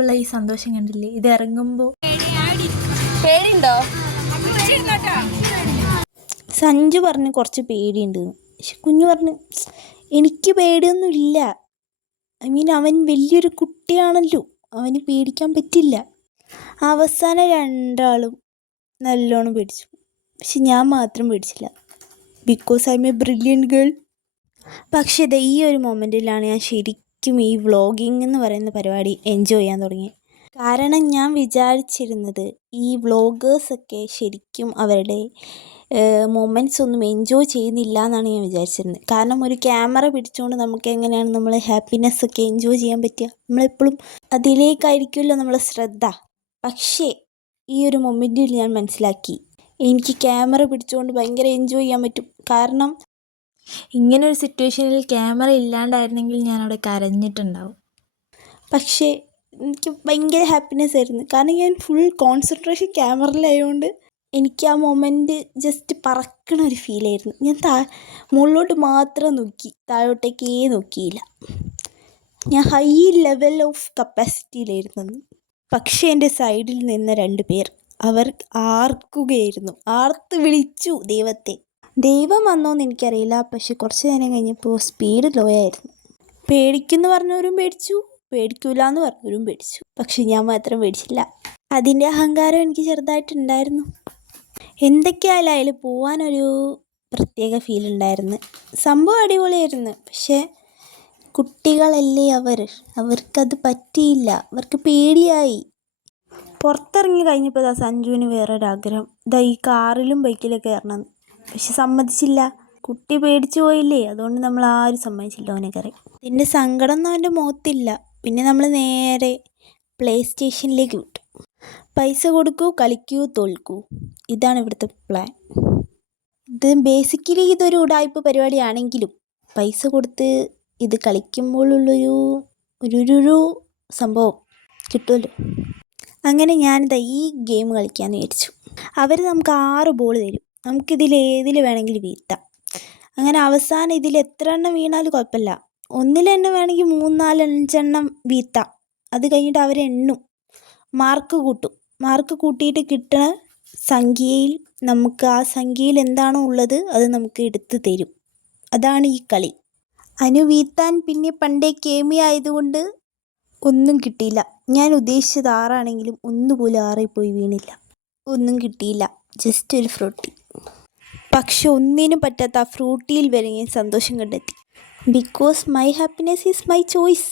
ഉള്ള ഈ സന്തോഷം കണ്ടില്ലേ, ഇത് ഇറങ്ങുമ്പോൾ പേടിയുണ്ടോ? സഞ്ജു പറഞ്ഞ് കുറച്ച് പേടിയുണ്ട്, പക്ഷെ കുഞ്ഞു പറഞ്ഞ് എനിക്ക് പേടിയൊന്നുമില്ല. അവൻ വലിയൊരു കുട്ടിയാണല്ലോ, അവന് പേടിക്കാൻ പറ്റില്ല. അവസാനം രണ്ടാളും നല്ലോണം പേടിച്ചു, പക്ഷെ ഞാൻ മാത്രം പേടിച്ചില്ല. Because I'm a brilliant girl. പക്ഷേ ഈ ഒരു മൊമെൻറ്റിലാണ് ഞാൻ ശരിക്കും ഈ വ്ളോഗിങ് എന്ന് പറയുന്ന പരിപാടി എൻജോയ് ചെയ്യാൻ തുടങ്ങി. കാരണം ഞാൻ വിചാരിച്ചിരുന്നത് ഈ വ്ളോഗേഴ്സൊക്കെ ശരിക്കും അവരുടെ മൊമെൻറ്റ്സ് ഒന്നും എൻജോയ് ചെയ്യുന്നില്ല എന്നാണ് ഞാൻ വിചാരിച്ചിരുന്നത്. കാരണം ഒരു ക്യാമറ പിടിച്ചുകൊണ്ട് നമുക്ക് എങ്ങനെയാണ് നമ്മൾ ഹാപ്പിനെസ്സൊക്കെ എൻജോയ് ചെയ്യാൻ പറ്റുക? നമ്മളെപ്പോഴും അതിലേക്കായിരിക്കുമല്ലോ നമ്മളെ ശ്രദ്ധ. പക്ഷേ ഈ ഒരു മൊമെൻറ്റിൽ ഞാൻ മനസ്സിലാക്കി എനിക്ക് ക്യാമറ പിടിച്ചുകൊണ്ട് ഭയങ്കര എൻജോയ് ചെയ്യാൻ പറ്റും. കാരണം ഇങ്ങനൊരു സിറ്റുവേഷനിൽ ക്യാമറ ഇല്ലാണ്ടായിരുന്നെങ്കിൽ ഞാൻ അവിടെ കരഞ്ഞിട്ടുണ്ടാവും. പക്ഷേ എനിക്ക് ഭയങ്കര ഹാപ്പിനെസ് ആയിരുന്നു, കാരണം ഞാൻ ഫുൾ കോൺസെൻട്രേഷൻ ക്യാമറയിലായതുകൊണ്ട് എനിക്ക് ആ മൊമെൻറ്റ് ജസ്റ്റ് പറക്കണ ഒരു ഫീലായിരുന്നു. ഞാൻ മുകളിലോട്ട് മാത്രം നോക്കി, താഴോട്ടേക്കേ നോക്കിയില്ല. ഞാൻ ഹൈ ലെവൽ ഓഫ് കപ്പാസിറ്റിയിലായിരുന്നു. പക്ഷേ എൻ്റെ സൈഡിൽ നിന്ന 2 പേർ അവർ ആർക്കുകയായിരുന്നു, ആർത്ത് വിളിച്ചു ദൈവത്തെ. ദൈവം വന്നോന്ന് എനിക്കറിയില്ല, പക്ഷെ കുറച്ച് നേരം കഴിഞ്ഞപ്പോൾ സ്പീഡ് ലോ ആയിരുന്നു. പേടിക്കുമെന്ന് പറഞ്ഞവരും പേടിച്ചു, പേടിക്കൂല എന്ന് പറഞ്ഞവരും പേടിച്ചു, പക്ഷെ ഞാൻ മാത്രം പേടിച്ചില്ല. അതിൻ്റെ അഹങ്കാരം എനിക്ക് ചെറുതായിട്ടുണ്ടായിരുന്നു. എന്തൊക്കെയായാലും അതിൽ പോകാനൊരു പ്രത്യേക ഫീൽ ഉണ്ടായിരുന്നു. സംഭവം അടിപൊളിയായിരുന്നു. പക്ഷേ കുട്ടികളല്ലേ അവർക്കത് പറ്റിയില്ല, അവർക്ക് പേടിയായി. പുറത്തിറങ്ങി കഴിഞ്ഞപ്പോൾ സഞ്ജുവിന് വേറൊരാഗ്രഹം, ഈ കാറിലും ബൈക്കിലൊക്കെ കയറണം. പക്ഷെ സമ്മതിച്ചില്ല, കുട്ടി പേടിച്ചു പോയില്ലേ, അതുകൊണ്ട് നമ്മൾ ആരും സമ്മതിച്ചില്ല അവനെ കയറി. ഇതിൻ്റെ സങ്കടമൊന്നും അവൻ്റെ മുഖത്തില്ല. പിന്നെ നമ്മൾ നേരെ പ്ലേ സ്റ്റേഷനിലേക്ക് വിട്ടു. പൈസ കൊടുക്കൂ, കളിക്കൂ, തോൽക്കൂ, ഇതാണ് ഇവിടുത്തെ പ്ലാൻ. ഇത് ബേസിക്കലി ഇതൊരു ഉടായ്പ പരിപാടിയാണെങ്കിലും പൈസ കൊടുത്ത് ഇത് കളിക്കുമ്പോഴുള്ളൊരു സംഭവം കിട്ടുമല്ലോ. അങ്ങനെ ഞാനിതാ ഈ ഗെയിം കളിക്കാമെന്ന് വിചാരിച്ചു. അവർ നമുക്ക് 6 ബോൾ തരും, നമുക്കിതിലേതിൽ വേണമെങ്കിലും വീഴ്ത്താം. അങ്ങനെ അവസാനം ഇതിൽ എത്ര എണ്ണം വീണാലും കുഴപ്പമില്ല, ഒന്നിൽ തന്നെ വേണമെങ്കിൽ 3, 4, 5 എണ്ണം വീഴ്ത്താം. അത് കഴിഞ്ഞിട്ട് അവർ എണ്ണും, മാർക്ക് കൂട്ടും. മാർക്ക് കൂട്ടിയിട്ട് കിട്ടുന്ന സംഖ്യയിൽ നമുക്ക് ആ സംഖ്യയിൽ എന്താണോ ഉള്ളത് അത് നമുക്ക് എടുത്ത് തരും. അതാണ് ഈ കളി. വീഴ്ത്താൻ പിന്നെ പണ്ടേ കേമി ആയതുകൊണ്ട് ഒന്നും കിട്ടിയില്ല. ഞാൻ ഉദ്ദേശിച്ചത് 6 ആണെങ്കിലും ഒന്നുപോലും 6ൽ പോയി വീണില്ല, ഒന്നും കിട്ടിയില്ല, ജസ്റ്റ് ഒരു ഫ്രൂട്ടി. പക്ഷെ ഒന്നിനും പറ്റാത്ത ആ ഫ്രൂട്ടിയിൽ വരെ ഞാൻ സന്തോഷം കണ്ടെത്തി. Because my happiness is my choice.